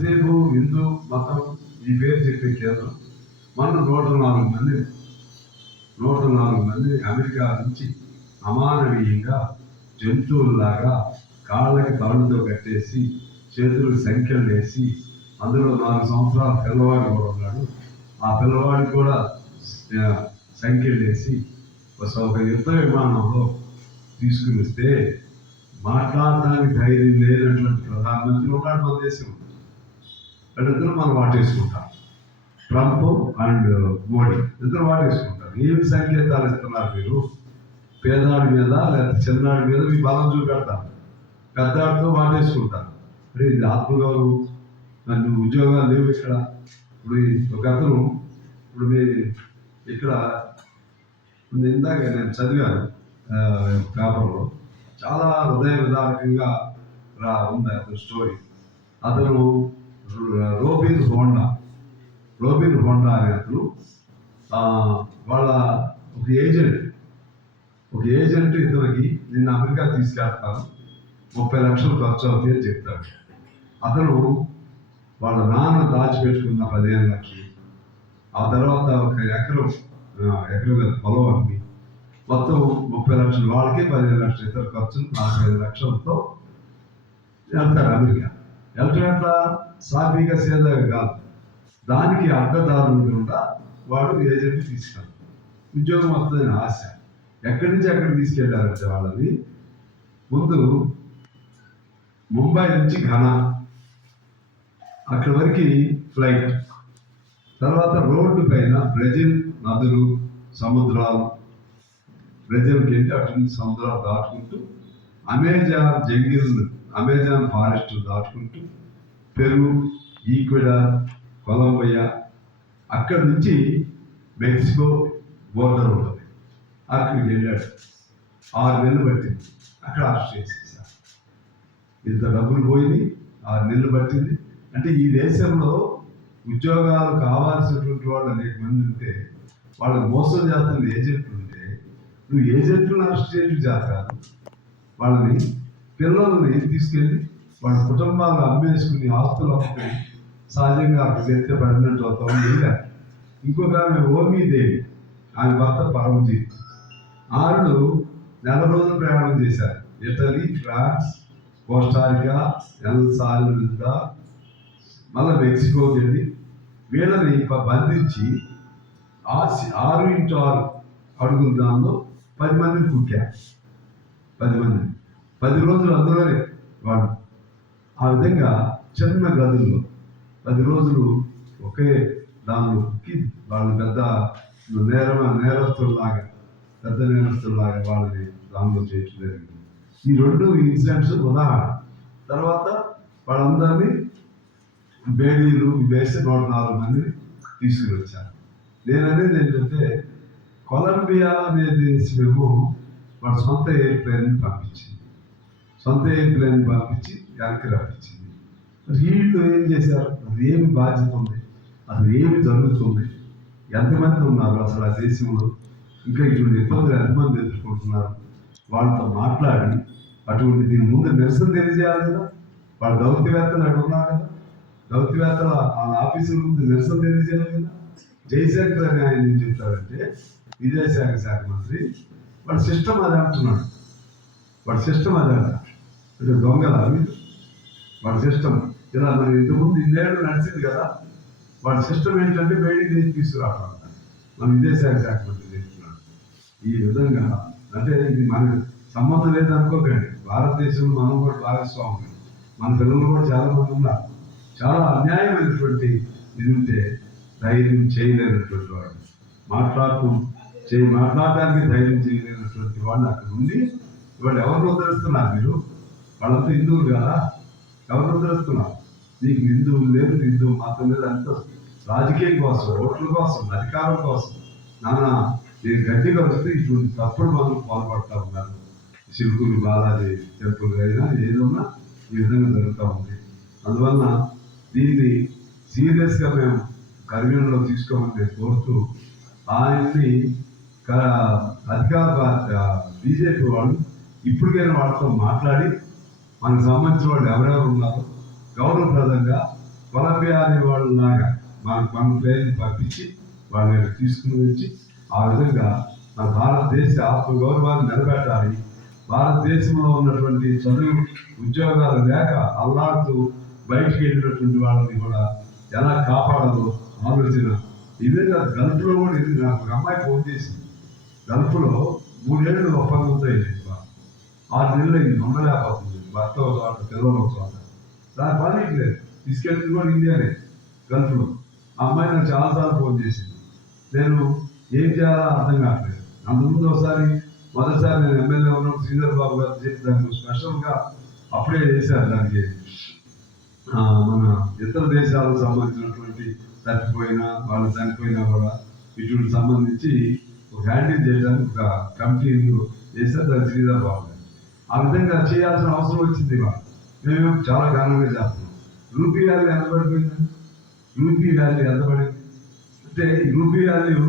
అదేమో హిందూ మతం ఈ పేరు చెప్పే కేంద్రం. మన నూట నాలుగు మంది నూట నాలుగు మంది అమెరికా నుంచి అమానవీయంగా జంతువుల్లాగా కాళ్ళకి తాళ్ళతో కట్టేసి చేతులకు సంఖ్యలు వేసి అందులో నాలుగు సంవత్సరాల పిల్లవాడు కూడా ఉన్నాడు. ఆ పిల్లవాడు కూడా సంఖ్యలు వేసి ఒక యుద్ధ విమానంలో తీసుకుని వస్తే మాట్లాడడానికి ధైర్యం లేనటువంటి ప్రధానమంత్రి ఉన్నాడు మన దేశంలో. వాళ్ళిద్దరూ మనం వాటేసుకుంటాం. ట్రంప్ అండ్ మోడీ ఇద్దరు వాటేసుకుంటారు. ఏమి సంకేతాలు ఇస్తున్నారు మీరు? పేదవాడి మీద లేదా చిన్నవాడి మీద మీ బలం చూపెడతారు. పెద్దవాడితో వాటేసుకుంటారు. మరి ఇది ఆత్మగౌరవం. నన్ను ఉద్యోగాలు లేవు ఇక్కడ. ఇప్పుడు ఈ- ఒక అతను ఇప్పుడు మీ ఇక్కడ ఇందాక నేను చదివాను పేపర్లో. చాలా హృదయ విధానకంగా రా ఉంది అతని స్టోరీ. అతను రోబిన్ హోండా. రోబిన్ హోండా అనే అతను వాళ్ళ ఒక ఏజెంట్ ఒక ఏజెంట్ ఇతనికి నిన్న అమెరికా తీసుకెళ్తాను. ముప్పై లక్షలు ఖర్చు అవుతాయి అని చెప్తాడు అతను వాళ్ళ నాన్న దాచిపెట్టుకున్న పదిహేను లక్షలు. ఆ తర్వాత ఒక ఎకరం ఎకరం మీద పొలం అమ్మి మొత్తం ముప్పై లక్షలు వాళ్ళకి పదిహేను లక్షలు ఇతర ఖర్చు నలభై ఐదు లక్షలతో వెళ్తారు అమెరికా. వెళ్ళటం ఎట్లా? సాఫీగా సేదగా కాదు దానికి అడ్డదారులు వాడు ఏజెంట్ తీసుకెళ్తాడు ఉద్యోగం వస్తుందని ఆశ. ఎక్కడి నుంచి ఎక్కడికి తీసుకెళ్ళారంటే వాళ్ళని? ముందు ముంబై నుంచి ఘనా. అక్కడి వరకు ఫ్లైట్. తర్వాత రోడ్డు పైన బ్రెజిల్ నదులు సముద్రాలు. బ్రెజిల్కి వెళ్ళి అటు నుంచి సముద్రాలు దాటుకుంటూ అమెజాన్ జంగిల్ అమెజాన్ ఫారెస్ట్ దాటుకుంటూ పెరు ఈక్వెడార్ కొలంబియా అక్కడి నుంచి మెక్సికో బోర్డర్ ఉంటుంది. అక్కడికి వెళ్ళాడు. ఆరు నెలలు పట్టింది. అక్కడ అరెస్ట్ చేసేసారు ఇంత డబ్బులు పోయింది. ఆరు నెలలు పట్టింది. అంటే ఈ దేశంలో ఉద్యోగాలు కావాల్సినటువంటి వాళ్ళు అనేక మంది ఉంటే వాళ్ళకి మోసం చేస్తున్న ఏజెంట్లు ఉంటే నువ్వు ఏజెంట్లను అరెస్ట్ చేయడం చేత కాదు. వాళ్ళని పిల్లల్ని తీసుకెళ్ళి వాళ్ళ కుటుంబాలను అమ్మేసుకుని ఆస్తులు వస్తే సహజంగా అక్కడ చేస్తే పర్మనెంట్ అవుతాం లేదా ఇంకొక ఆమె ఓమీదేవి. ఆమె భర్త పరమజీత్ ఆరుడు నెల రోజులు ప్రయాణం చేశారు. Italy France Costa Rica El Salvador మళ్ళీ మెక్సికోకి వెళ్ళి వీళ్ళని బంధించి ఆ- ఆరు ఇంటూ ఆరు అడుగుల దానిలో పది మందిని కుక్కా పది మంది పది రోజులు అందులోనే వాడు ఆ విధంగా చిన్న గదుల్లో పది రోజులు ఒకే దానిలో కుక్కి వాళ్ళు పెద్ద నేర నేరస్తుల్లాగా పెద్ద నేరస్తుల్లాగా వాళ్ళని దానిలో చేయటం జరిగింది. ఈ రెండు ఇన్సిడెంట్స్ ఉదాహరణ. తర్వాత వాళ్ళందరినీ బేడీలు వేసి నూట నాలుగు మందిని తీసుకుని వచ్చారు నేను అనేది ఏంటంటే కొలంబియా అనే దేశమేమో వాడు సొంత ఎయిర్ప్లేన్ పంపించింది. సొంత ఎంప్లాయీని పంపించి వెనక్కి రప్పించింది. మరి వీళ్ళు ఏం చేశారు? అది ఏమి బాధ్యత ఉంది? అసలు ఏమి జరుగుతుంది? ఎంతమంది ఉన్నారు అసలు ఆ దేశంలో? ఇంకా ఇటువంటి ఇబ్బందులు ఎంతమంది ఎదుర్కొంటున్నారు? వాళ్ళతో మాట్లాడి అటువంటి దీని ముందు నిరసన తెలియజేయాలి కదా? వాళ్ళ దౌత్యవేత్తలు అడుగున్నారు ఉన్నారు కదా? దౌత్యవేత్తలు వాళ్ళ ఆఫీసుల ముందు నిరసన తెలియజేయాలి కదా? జయశంకర్ అని ఆయన ఏం చెప్తారంటే విదేశాంగ శాఖ మంత్రి వాడు సిస్టమ్ అది అంటున్నాడు. వాడు సిస్టమ్ అది అంట అంటే దొంగల అవి వాడి. సిస్టమ్. ఇలా మరి ఇంతకుముందు ఇన్నేళ్ళు నడిచింది కదా వాడి సిస్టమ్ ఏంటంటే బయటికి తెచ్చి తీసుకురావడం. మన విదేశాంగ శాఖ మంత్రి చెప్తున్నాడు ఈ విధంగా అంటే ఇది మన సంబంధం లేదు అనుకోకండి భారతదేశంలో మనం కూడా భాగస్వామ్యం మన పిల్లలు కూడా చాలా మంది ఉన్నారు. చాలా అన్యాయమైనటువంటి ఇది ఉంటే ధైర్యం చేయలేనటువంటి వాడు. మాట్లాడుతూ చేయి మాట్లాడడానికి ధైర్యం చేయలేనటువంటి వాడిని అక్కడ ఉండి ఇవాళ ఎవరు ఉద్ధరిస్తున్నారు మీరు? వాళ్ళంతా హిందువులు కదా? ఎవరు ఉద్ధరిస్తున్నారు నీకు హిందువులు లేదు హిందువు మాత్రం లేదు అంతా రాజకీయం కోసం ఓట్ల కోసం అధికారం కోసం. నాన్న నేను గట్టిగా వస్తే ఇటువంటి తప్పుడు మనం పాల్పడతా ఉన్నారు. శిల్పులు బాలాజీ టెంపుల్ అయినా ఏదన్నా ఈ విధంగా జరుగుతూ ఉంది. అందువలన దీన్ని సీరియస్గా మేము పరిగణలో తీసుకోమని కోరుతూ ఆయన్ని అధికార బీజేపీ వాళ్ళు ఇప్పటికైనా వాళ్ళతో మాట్లాడి మనకు సంబంధించిన వాళ్ళు ఎవరెవరు ఉన్నారో. గౌరవప్రదంగా కొలంబియా అనే వాళ్ళలాగా మన మన ప్లేన్ పంపించి వాళ్ళని తీసుకుని వచ్చి ఆ విధంగా మన భారతదేశ ఆత్మగౌరవాన్ని నిలబెట్టాలి. భారతదేశంలో ఉన్నటువంటి చదువు ఉద్యోగాలు లేక అల్లాడుతూ బయటికి వెళ్ళినటువంటి వాళ్ళని కూడా ఎలా కాపాడాలో ఆలోచన. ఇదే కాదు గల్ఫ్లో కూడా ఇది నాకు ఒక అమ్మాయి ఫోన్ చేసింది. గల్ఫ్లో మూడేళ్ళు ఒప్పందంతో వెళ్ళింది ఆరు నెలలు అయింది ఉండలేకపోతుంది భర్త ఒక చోట పిల్లలు ఒక చోట దాని పని లేదు. తీసుకెళ్ళింది కూడా ఇండియానే గల్ఫ్లో. ఆ అమ్మాయి నాకు చాలాసార్లు ఫోన్ చేసింది. నేను ఏం చేయాలో అర్థం కావట్లేదు. అంతకుముందు ఒకసారి మొదటిసారి నేను ఎమ్మెల్యే ఉన్నప్పుడు శ్రీధర్ బాబు గారు చెప్పి దానికి స్పెషల్గా అప్లై చేశారు దానికి. ఆ, మన ఇతర దేశాలకు సంబంధించినటువంటి చచ్చిపోయినా వాళ్ళు చనిపోయినా కూడా ఇటువంటి సంబంధించి ఒక హ్యాండిల్ చేయడానికి ఒక కమిటీని చేశారు దాని శ్రీధర్ బాబు ఆ విధంగా చేయాల్సిన అవసరం వచ్చింది మేము చాలా ఘనంగా చేస్తున్నాం. రూపీ వాల్యూ ఎంత పడిపోయింది రూపీ వాల్యూ ఎంత పడింది అంటే రూపీ వాల్యూ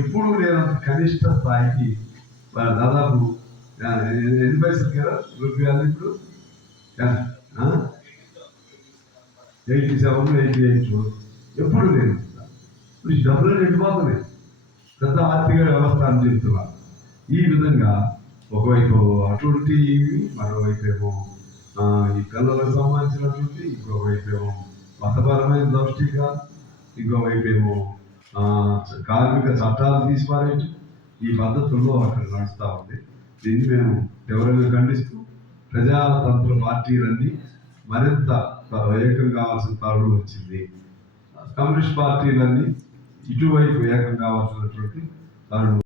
ఎప్పుడు లేనంత కనిష్ట స్థాయికి దాదాపు ఎన్ని పైసలు కదా రూపీ వాల్యూ ఇప్పుడు ఎయిటీ సెవెన్ ఎయిటీ ఎయిట్ ఎప్పుడు లేదు. ఇప్పుడు డబ్బులు వెళ్ళిపోతున్నాయి పెద్ద ఆర్థిక వ్యవస్థ అని చెప్తున్నారు. ఈ విధంగా ఒకవైపు అటువంటి మరోవైపు ఏమో ఈ పిల్లలకు సంబంధించినటువంటి ఇంకోవైపు ఏమో మతపరమైన దృష్టిగా ఇంకోవైపు ఏమో కార్మిక చట్టాలు తీసిపారేయటం ఈ పద్ధతుల్లో అక్కడ నడుస్తూ ఉంది. దీన్ని మేము తీవ్రంగా ఖండిస్తూ ప్రజాతంత్ర పార్టీలన్నీ మరింత ఏకం కావాల్సిన తరుణం వచ్చింది. కమ్యూనిస్ట్ పార్టీలన్నీ ఇటువైపు ఏకం కావాల్సినటువంటి తరుణం